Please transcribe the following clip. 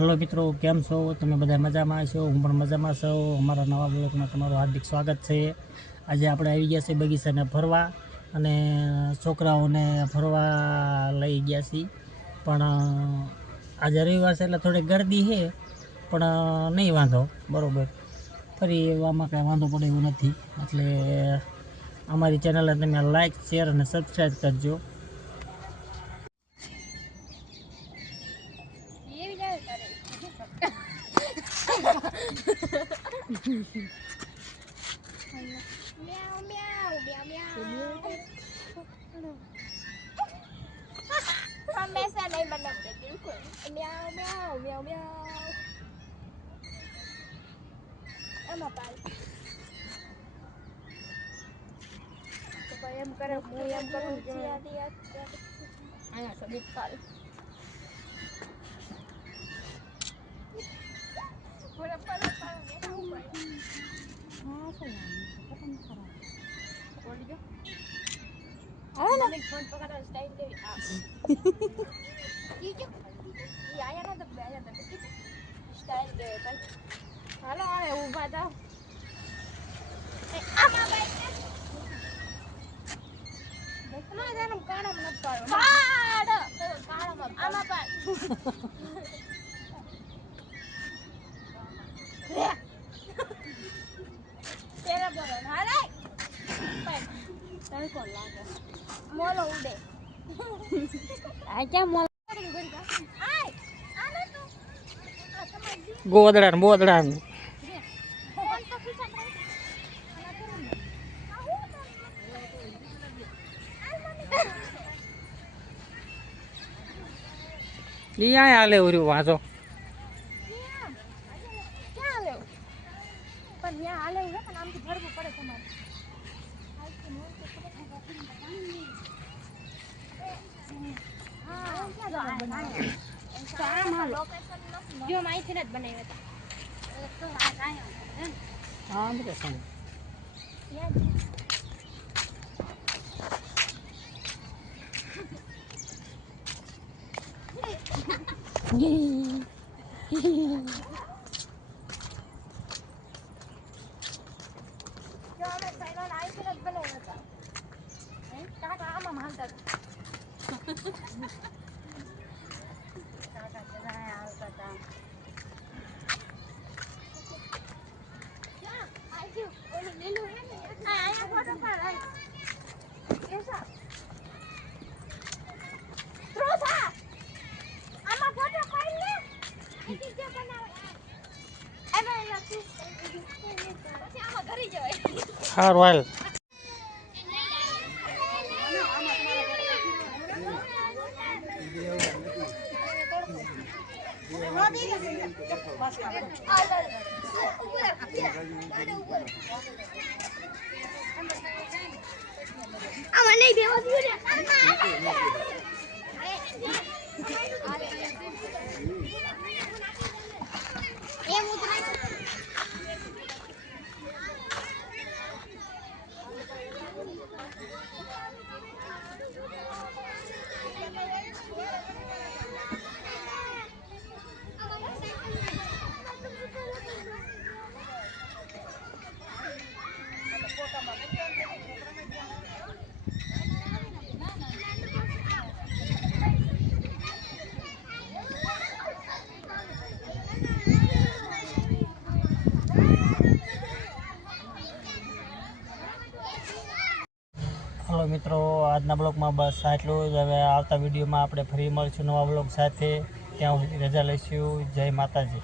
Hello मित्रों, केम छो? तमे बधा मजामां छो? हूँ पण मजामां छुं। अमारा नवा ब्लॉगमां तमारुं हार्दिक स्वागत छे। आज आपणे आवी गया छे बगीचाने फरवा अने छोकराओने फरवा लई गया छे। पण आज रविवार छे એટલે થોડી गर्दी है, पण नहीं वांधो, बरोबर। फरी एवामां कांई वांधो पड़े एवुं नथी। એટલે અમારી ચેનલને તમે લાઈક, શેર અને સબસ્ક્રાઈબ કરજો। Meow meow meow meow. हमेशा नहीं बनाते बिल्कुल। Meow meow meow meow. એમાં પાલ તો ભાઈ એમ કરે હું એમ કરું કે આયા સબીત પાલ પૂરા પાલ પાલ ને હું ભાઈ હા સલામ પતંગ ખરા બોલી જો આ મને ફોન પકડવાનો સ્ટાઈલ દે આ ઠીક છે ઈ આયા ના તો આયા તો સ્ટાઈલ દે ભાઈ હાલો આને ઊભા થાવ આમાં ભાઈ તમારે જાનમ કાણમ ન પાડો પાડ કાણમ આમાં પાડ તેરા બોલો હાલે ભાઈ તને કોણ લાગે મોલો ઉડે આ ક્યાં મોલો આય આને તો ગોદડા ને બોદડા ને यहाँ हाले वाँचो जो माई थी बनाई हाँ बेटा सुन हाँ रॉयल नहीं देवा हेलो मित्रों, आजना ब्लॉगमां बस आटलुं ज। हवे आवता विडियोमां आपणे फरी मळीशुं नवा ब्लॉग साथे। त्यां सुधी रजा लईशुं। जय माताजी।